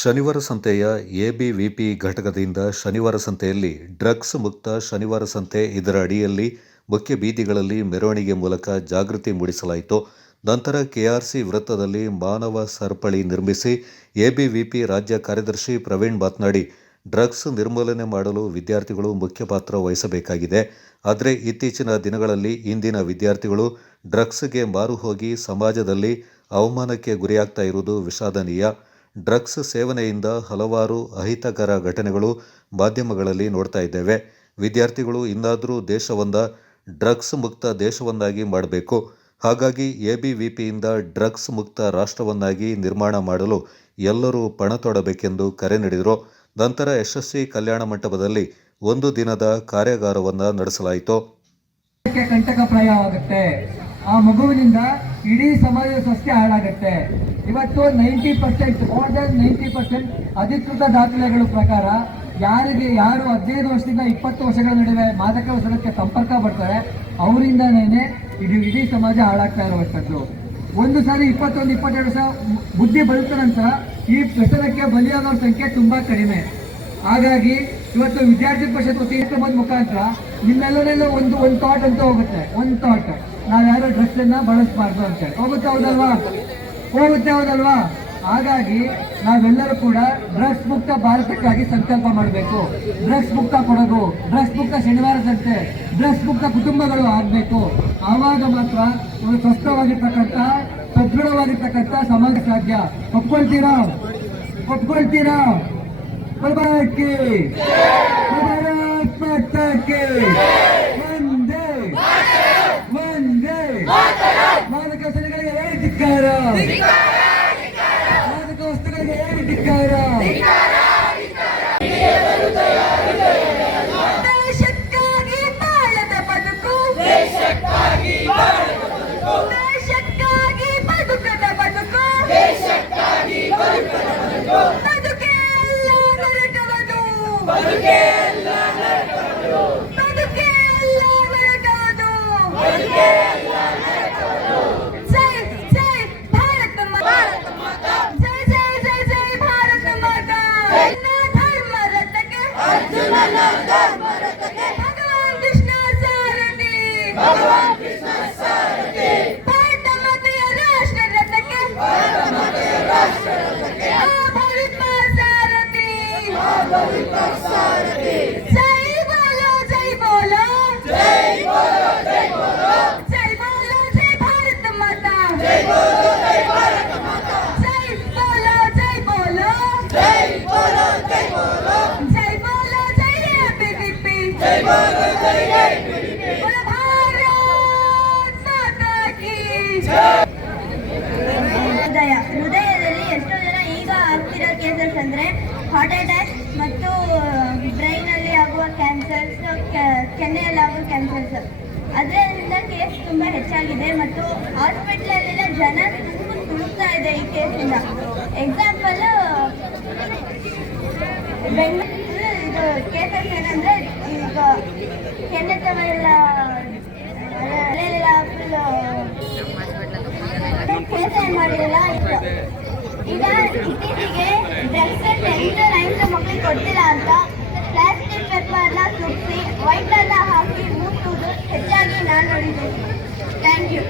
ಶನಿವಾರ ಸಂತೆಯ ಎಬಿವಿಪಿ ಘಟಕದಿಂದ ಶನಿವಾರ ಸಂತೆಯಲ್ಲಿ ಡ್ರಗ್ಸ್ ಮುಕ್ತ ಶನಿವಾರ ಸಂತೆ ಇದರ ಅಡಿಯಲ್ಲಿ ಮುಖ್ಯ ಬೀದಿಗಳಲ್ಲಿ ಮೆರವಣಿಗೆ ಮೂಲಕ ಜಾಗೃತಿ ಮೂಡಿಸಲಾಯಿತು. ನಂತರ ಕೆಆರ್ಸಿ ವೃತ್ತದಲ್ಲಿ ಮಾನವ ಸರಪಳಿ ನಿರ್ಮಿಸಿ ಎಬಿವಿಪಿ ರಾಜ್ಯ ಕಾರ್ಯದರ್ಶಿ ಪ್ರವೀಣ್ ಮಾತನಾಡಿ, ಡ್ರಗ್ಸ್ ನಿರ್ಮೂಲನೆ ಮಾಡಲು ವಿದ್ಯಾರ್ಥಿಗಳು ಮುಖ್ಯ ಪಾತ್ರ ವಹಿಸಬೇಕಾಗಿದೆ. ಆದರೆ ಇತ್ತೀಚಿನ ದಿನಗಳಲ್ಲಿ ಇಂದಿನ ವಿದ್ಯಾರ್ಥಿಗಳು ಡ್ರಗ್ಸ್ಗೆ ಮಾರು ಹೋಗಿ ಸಮಾಜದಲ್ಲಿ ಅವಮಾನಕ್ಕೆ ಗುರಿಯಾಗ್ತಾ ಇರುವುದು ವಿಷಾದನೀಯ. ಡ್ರಗ್ಸ್ ಸೇವನೆಯಿಂದ ಹಲವಾರು ಅಹಿತಕರ ಘಟನೆಗಳು ಮಾಧ್ಯಮಗಳಲ್ಲಿ ನೋಡ್ತಾ ಇದ್ದೇವೆ. ವಿದ್ಯಾರ್ಥಿಗಳು ಇನ್ನಾದರೂ ದೇಶವನ್ನ ಡ್ರಗ್ಸ್ ಮುಕ್ತ ದೇಶವನ್ನಾಗಿ ಮಾಡಬೇಕು. ಹಾಗಾಗಿ ಎಬಿವಿಪಿಯಿಂದ ಡ್ರಗ್ಸ್ ಮುಕ್ತ ರಾಷ್ಟ್ರವನ್ನಾಗಿ ನಿರ್ಮಾಣ ಮಾಡಲು ಎಲ್ಲರೂ ಪಣ ತೊಡಬೇಕೆಂದು ಕರೆ ನೀಡಿದರು. ನಂತರ ಯಶಸ್ವಿ ಕಲ್ಯಾಣ ಮಂಟಪದಲ್ಲಿ ಒಂದು ದಿನದ ಕಾರ್ಯಾಗಾರವನ್ನು ನಡೆಸಲಾಯಿತು. ಕಂಟಕಪ್ರಾಯವಾಗುತ್ತೆ. ಆ ಮಗುವಿನಿಂದ ಇಡೀ ಸಮಾಜದ ಸಸ್ಯ ಹಾಳಾಗುತ್ತೆ. ಇವತ್ತು 90% ಮೋರ್ ದನ್ 90% ಅಧಿಕೃತ ದಾಖಲೆಗಳ ಪ್ರಕಾರ ಯಾರು 15 ವರ್ಷದಿಂದ 20 ವರ್ಷಗಳ ನಡುವೆ ಮಾದಕ ವ್ಯಸನಕ್ಕೆ ಸಂಪರ್ಕ ಬರ್ತಾರೆ, ಅವರಿಂದನೇ ಇಡೀ ಸಮಾಜ ಹಾಳಾಗ್ತಾ ಇರುವಂಥದ್ದು. ಒಂದು ಸಾರಿ 21-22 ವರ್ಷ ಬುದ್ಧಿ ಬಲಿತ ನಂತರ ಈ ವ್ಯಸನಕ್ಕೆ ಬಲಿಯಾಗೋರ ಸಂಖ್ಯೆ ತುಂಬಾ ಕಡಿಮೆ. ಹಾಗಾಗಿ ಇವತ್ತು ವಿದ್ಯಾರ್ಥಿ ಪರಿಷತ್ ಕಾರ್ಯಕ್ರಮದ ಮುಖಾಂತರ ನಿಮ್ಮೆಲ್ಲರಲ್ಲೂ ಒಂದು ಥಾಟ್ ಅಂತ ಹೋಗುತ್ತೆ. ಒಂದು ಥಾಟ್, ನಾವ್ಯಾರು ಡ್ರಗ್ಸ್ ಅನ್ನ ಬಳಸಬಾರ್ದು ಅಂತ ಹೋಗುತ್ತೆ. ಹೌದಲ್ವಾ? ಹಾಗಾಗಿ ನಾವೆಲ್ಲರೂ ಕೂಡ ಡ್ರಗ್ಸ್ ಮುಕ್ತ ಭಾರತಕ್ಕಾಗಿ ಸಂಕಲ್ಪ ಮಾಡಬೇಕು. ಡ್ರಗ್ಸ್ ಮುಕ್ತ ಕೊಡಗು, ಡ್ರಗ್ಸ್ ಮುಕ್ತ ಶನಿವಾರ ಸಂತೆ, ಡ್ರಗ್ಸ್ ಮುಕ್ತ ಕುಟುಂಬಗಳು ಆಗಬೇಕು. ಆವಾಗ ಮಾತ್ರ ಒಂದು ಸ್ವಸ್ಥವಾಗಿರ್ತಕ್ಕಂಥ ಸದೃಢವಾಗಿರ್ತಕ್ಕಂಥ ಸಮಾಜ ಸಾಧ್ಯ. ಒಪ್ಕೊಳ್ತೀರಾ? ಪ್ರಭಾಕಿ ಭಾರತ್ ಮಾತಾಕ್ಕೆ ಒಂದೇ ಮಾದಕ ವಸ್ತುಗಳಿಗೆ ಧಿಕ್ಕಾರ, ಮಾದಕ ವಸ್ತುಗಳಿಗೆ ಧಿಕ್ಕಾರ. ದೇಶಕ್ಕಾಗಿ ಬಾಳದ ಬದುಕು, ದೇಶಕ್ಕಾಗಿ ಬದುಕದ ಬದುಕು, ಭಗವಾನ್ ಕೃಷ್ಣ ಸಾರಥಿ, ಭಾರತ ಮಾತೆಯ ರಾಷ್ಟ್ರ ರಥಕ್ಕೆ, ಸಾರಥಿ. ಜೈ ಬೋಲೋ ಜೈ ಬೋಲೋ ಜೈ ಬೋಲೋ ಜೈ ಬೋಲೋ ಜೈ ಬೋಲೋ ಜೈ ಭಾರತ ಮಾತಾ, ಜೈ ಬೋಲೋ ಜೈ ಭಾರತ ಮಾತಾ, ಜೈ ಬೋಲೋ ಜೈ ಬೋಲೋ ಜೈ ಬೋಲೋ ಜೈ ಬೋಲೋ ಜೈ ಬೋಲೋ ಜೈ ಎಬಿವಿಪಿ, ಜೈ ಬೋಲೋ ಜೈ ಎಬಿವಿಪಿ, ಭಾರತ್ ಮಾತಾ ಕಿ ಜೈ. ಹೃದಯದಲ್ಲಿ ಎಷ್ಟೋ ಜನ ಈಗ ಆಗ್ತಿರೋ ಕೇಸಸ್ ಅಂದ್ರೆ ಹಾರ್ಟ್ ಅಟ್ಯಾಕ್ ಮತ್ತು ಬ್ರೈನಲ್ಲಿ ಆಗುವ ಕ್ಯಾನ್ಸರ್ಸ್, ಕೆನ್ನೆಯಲ್ಲಿ ಆಗುವ ಕ್ಯಾನ್ಸರ್ಸ್. ಅದರಿಂದ ಕೇಸ್ ತುಂಬ ಹೆಚ್ಚಾಗಿದೆ ಮತ್ತು ಹಾಸ್ಪಿಟ್ಲಲ್ಲೆಲ್ಲ ಜನ ತುಳುಕ್ತಾ ಇದೆ ಈ ಕೇಸಿಂದ. ಎಕ್ಸಾಂಪಲ್ ಬೆಂಗಳೂರು ಇದು ಕೇಸಸ್ ಏನಂದರೆ, ಈಗ ಕೆನ್ನೆ ತವೆಲ್ಲ ಫುಲ್ ಕೇಸ್ ಏನು ಮಾಡಿರಲ್ಲ. ಈಗ ಇತ್ತೀಚೆಗೆ ಡ್ರಗ್ಸ್ 10th 9th ಮಕ್ಕಳಿಗೆ ಕೊಡ್ತಿಲ್ಲ ಅಂತ ಪ್ಲಾಸ್ಟಿಕ್ ಪೇಪರ್ನ ಸುರಿಸಿ ವೈಟನ್ನ ಹಾಕಿ ಮುಟ್ಟುವುದು ಹೆಚ್ಚಾಗಿ ನಾನು ನೋಡಿದ್ದೀನಿ. Thank you.